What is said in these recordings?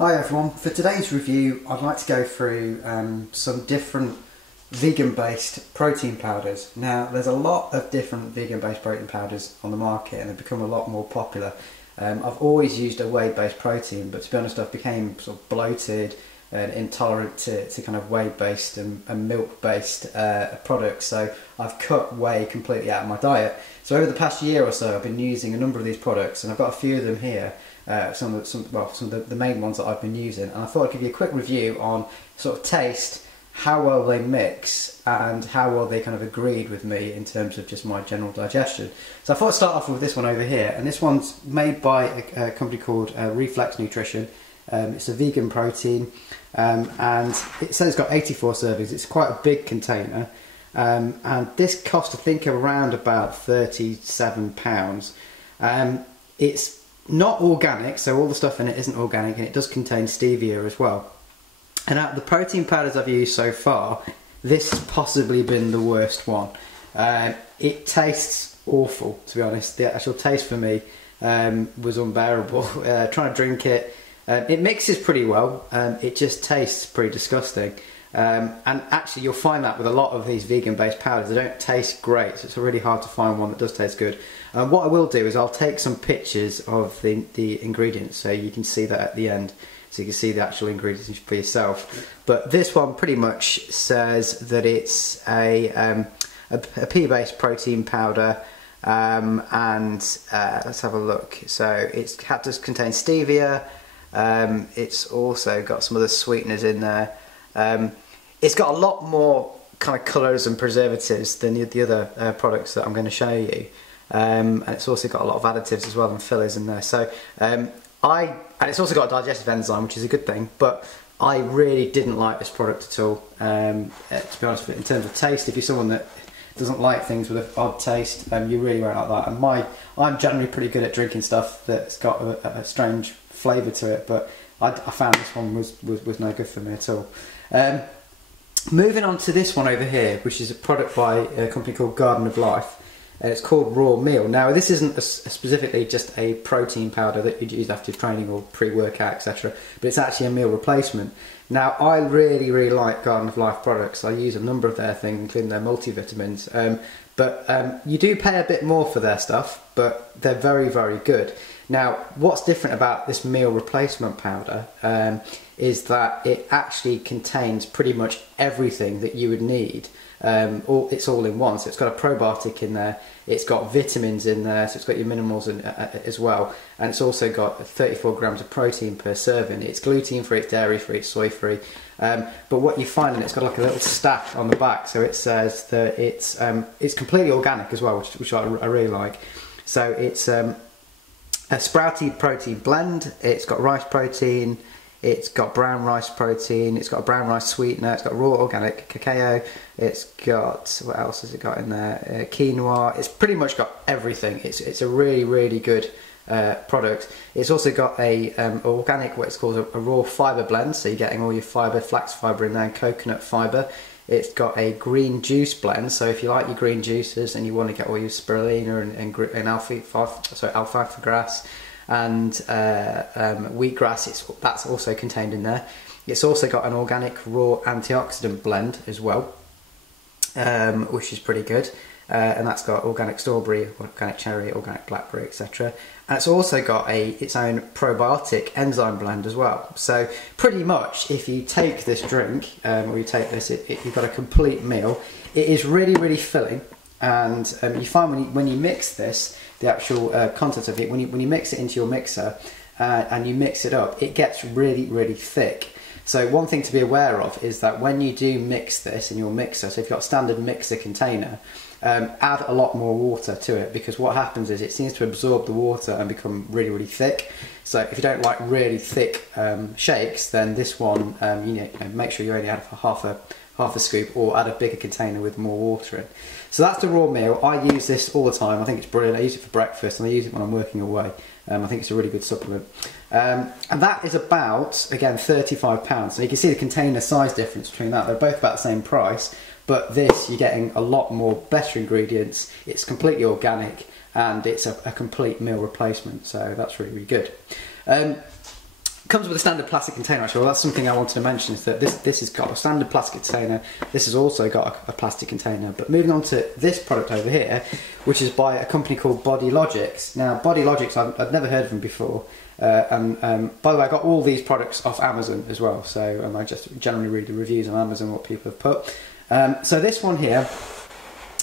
Hi everyone, for today's review I'd like to go through some different vegan-based protein powders. Now there's a lot of different vegan-based protein powders on the market and they've become a lot more popular. I've always used a whey-based protein, but to be honest I've become sort of bloated and intolerant to kind of whey-based and milk-based products, so I've cut whey completely out of my diet. So over the past year or so I've been using a number of these products and I've got a few of them here. Some of the main ones that I've been using, and I thought I'd give you a quick review on sort of taste, how well they mix and how well they kind of agreed with me in terms of just my general digestion. So I thought I'd start off with this one over here, and this one's made by a company called Reflex Nutrition. It's a vegan protein and it says it's got 84 servings. It's quite a big container, and this cost I think around about £37. It's not organic, so all the stuff in it isn't organic, and it does contain stevia as well. And out of the protein powders I've used so far, this has possibly been the worst one. It tastes awful, to be honest. The actual taste for me was unbearable. Trying to drink it, it mixes pretty well, it just tastes pretty disgusting. And actually you'll find that with a lot of these vegan based powders, they don't taste great, so it's really hard to find one that does taste good. What I will do is I'll take some pictures of the ingredients so you can see that at the end, so you can see the actual ingredients for yourself. But this one pretty much says that it's a pea based protein powder, and let's have a look. So it does contain stevia, it's also got some other sweeteners in there. It's got a lot more kind of colours and preservatives than the other products that I'm going to show you, and it's also got a lot of additives as well and fillers in there. So and it's also got a digestive enzyme, which is a good thing, but I really didn't like this product at all. To be honest with you, in terms of taste, if you're someone that doesn't like things with an odd taste, you really won't like that. And I'm generally pretty good at drinking stuff that's got a strange flavour to it, but I found this one was no good for me at all. Moving on to this one over here, which is a product by a company called Garden of Life. It's called Raw Meal. Now this isn't specifically just a protein powder that you'd use after training or pre-workout, etc., but it's actually a meal replacement. Now I really like Garden of Life products. I use a number of their things, including their multivitamins, but you do pay a bit more for their stuff, but they're very good. Now what's different about this meal replacement powder is that it actually contains pretty much everything that you would need. It's all in one, so it's got a probiotic in there, it's got vitamins in there, so it's got your minerals in, as well, and it's also got 34 grams of protein per serving. It's gluten free, it's dairy free, it's soy free, but what you find in it's got like a little stack on the back, so it says that it's completely organic as well, which I really like. So it's a sprouty protein blend, it's got rice protein, it's got brown rice protein, it's got a brown rice sweetener, it's got raw organic cacao, it's got, what else has it got in there, quinoa. It's pretty much got everything. It's a really good product. It's also got a organic, what it's called a raw fibre blend, so you're getting all your fibre, flax fibre in there, and coconut fibre. It's got a green juice blend, so if you like your green juices and you want to get all your spirulina and alfalfa grass and wheatgrass, that's also contained in there. It's also got an organic raw antioxidant blend as well, which is pretty good, and that's got organic strawberry, organic cherry, organic blackberry, etc. And it's also got its own probiotic enzyme blend as well. So pretty much if you take this drink, or you take this, you've got a complete meal. It is really filling, and you find when you mix this, the actual contents of it, when you mix it into your mixer and you mix it up, it gets really thick. So one thing to be aware of is that when you do mix this in your mixer, so if you've got a standard mixer container, add a lot more water to it, because what happens is it seems to absorb the water and become really thick. So if you don't like really thick shakes, then this one, make sure you only add half a scoop, or add a bigger container with more water in. So that's the Raw Meal. I use this all the time. I think it's brilliant. I use it for breakfast and I use it when I'm working away. I think it's a really good supplement. And that is about, again, £35. So you can see the container size difference between that. They're both about the same price, but this, you're getting a lot more better ingredients. It's completely organic and it's a complete meal replacement. So that's really good. Comes with a standard plastic container actually. Well, that's something I wanted to mention, is that this has got a standard plastic container. This has also got a plastic container. But moving on to this product over here, which is by a company called Logix. Now, Logix, I've never heard of them before. By the way, I got all these products off Amazon as well, so I just generally read the reviews on Amazon, what people have put. So this one here,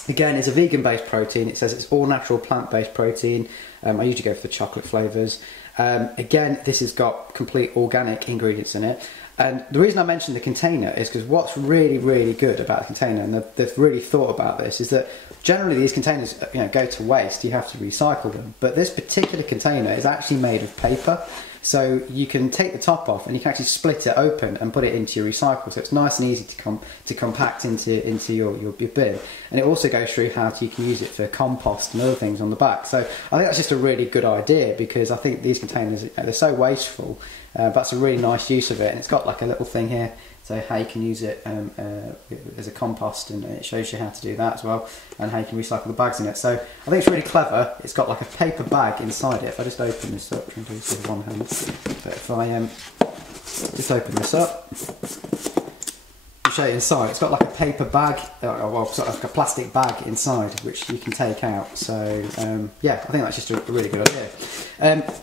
again, is a vegan-based protein. It says it's all natural plant-based protein. I usually go for the chocolate flavours. Again, this has got complete organic ingredients in it. And the reason I mentioned the container is because what's really, really good about the container, and they've really thought about this, is that generally these containers, go to waste. You have to recycle them. But this particular container is actually made of paper. So you can take the top off and you can actually split it open and put it into your recycle. So it's nice and easy to compact into your bin. And it also goes through how you can use it for compost and other things on the back. So I think that's just a really good idea, because I think these containers, they're so wasteful. That's a really nice use of it. And it's got like a little thing here, so how you can use it as a compost, and it shows you how to do that as well, and how you can recycle the bags in it. So I think it's really clever. It's got like a paper bag inside it. If I just open this up, try and do this with one hand. But if I just open this up, I'll show you inside. It's got like a paper bag, well, sort of like a plastic bag inside, which you can take out. So yeah, I think that's just a really good idea.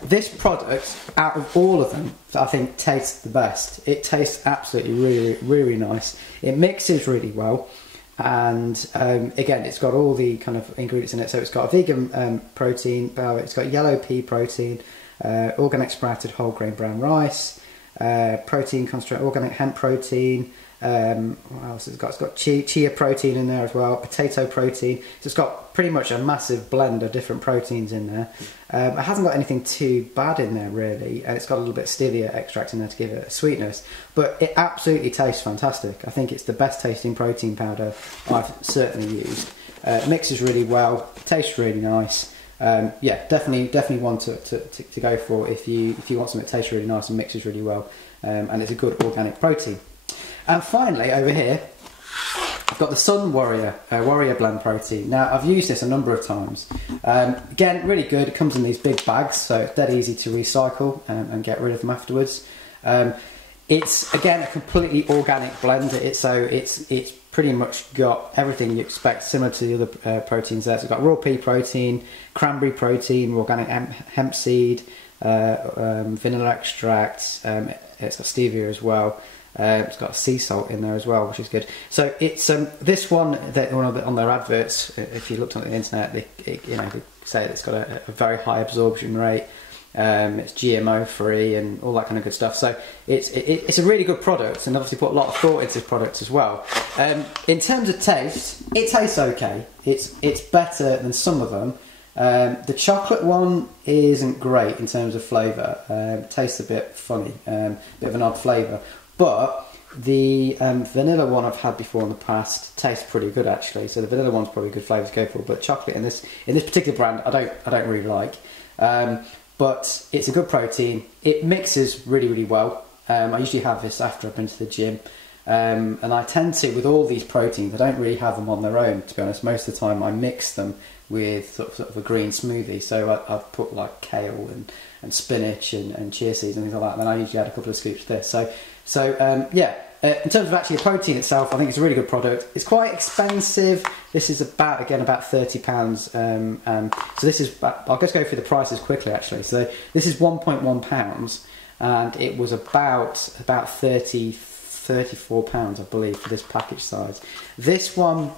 This product, out of all of them, I think tastes the best. It tastes absolutely really, really nice. It mixes really well, and again, it's got all the kind of ingredients in it. So it's got a vegan protein, it's got yellow pea protein, organic sprouted whole grain brown rice, protein concentrate, organic hemp protein. What else has it got? It's got chia protein in there as well, potato protein. So it's got pretty much a massive blend of different proteins in there. It hasn't got anything too bad in there really, and it's got a little bit of stevia extract in there to give it a sweetness. But it absolutely tastes fantastic. I think it's the best tasting protein powder I've certainly used. Mixes really well, tastes really nice. Yeah, definitely one to go for if you want something that tastes really nice and mixes really well, and it's a good organic protein. And finally, over here, I've got the Sunwarrior Warrior Blend Protein. Now, I've used this a number of times. Again, really good. It comes in these big bags, so it's dead easy to recycle and get rid of them afterwards. It's, again, a completely organic blend. It's pretty much got everything you expect, similar to the other proteins there. So it's got raw pea protein, cranberry protein, organic hemp seed, vanilla extract. It's got stevia as well. It's got sea salt in there as well, which is good. So it's this one that on their adverts, if you looked on the internet, they say it's got a very high absorption rate. It's GMO free and all that kind of good stuff. So it's a really good product, and obviously put a lot of thought into this product as well. In terms of taste, it tastes okay. It's better than some of them. The chocolate one isn't great in terms of flavour. It tastes a bit funny, bit of an odd flavour. But the vanilla one I've had before in the past tastes pretty good actually. So the vanilla one's probably a good flavour to go for. But chocolate in this particular brand, I don't really like. But it's a good protein. It mixes really, really well. I usually have this after I've been to the gym. And I tend to, with all these proteins, I don't really have them on their own, to be honest. Most of the time I mix them with sort of a green smoothie. So I put like kale and spinach and chia seeds and things like that. And then I usually add a couple of scoops of this. So yeah, in terms of actually the protein itself, I think it's a really good product. It's quite expensive. This is about £30. So this is, I'll just go through the prices quickly actually. So this is £1.1, and it was about £34, I believe, for this package size. This one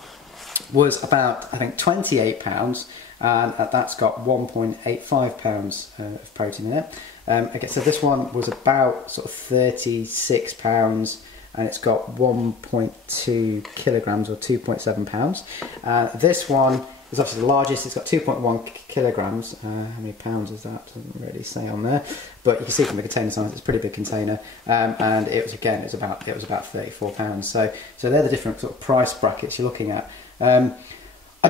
was about, I think, £28, and that's got 1.85 pounds of protein in it. Okay, so this one was about sort of £36, and it's got 1.2 kilograms or 2.7 pounds. This one is obviously the largest. It's got 2.1 kilograms. How many pounds is that? Doesn't really say on there, but you can see from the container size, it's a pretty big container. And it was about £34. So they're the different sort of price brackets you're looking at. I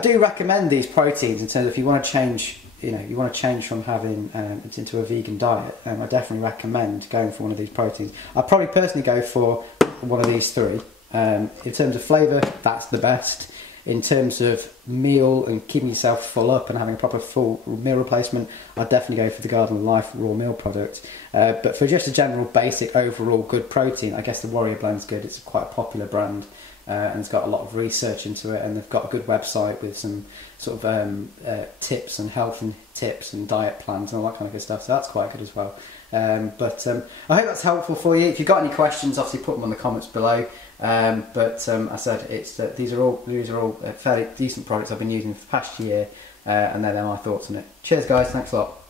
do recommend these proteins in terms of if you want to change. You want to change from having it into a vegan diet. I definitely recommend going for one of these proteins. I'd probably personally go for one of these three. In terms of flavour, that's the best. in terms of meal and keeping yourself full up and having a proper full meal replacement, I'd definitely go for the Garden of Life raw meal product. But for just a general basic overall good protein, I guess the Warrior Blend's good. It's quite a popular brand, and it's got a lot of research into it, and they've got a good website with some sort of tips and health and tips and diet plans and all that kind of good stuff, so that's quite good as well. I hope that's helpful for you. If you've got any questions, obviously put them in the comments below. I said these are all fairly decent products I've been using for the past year, and they're my thoughts on it. Cheers guys, thanks a lot.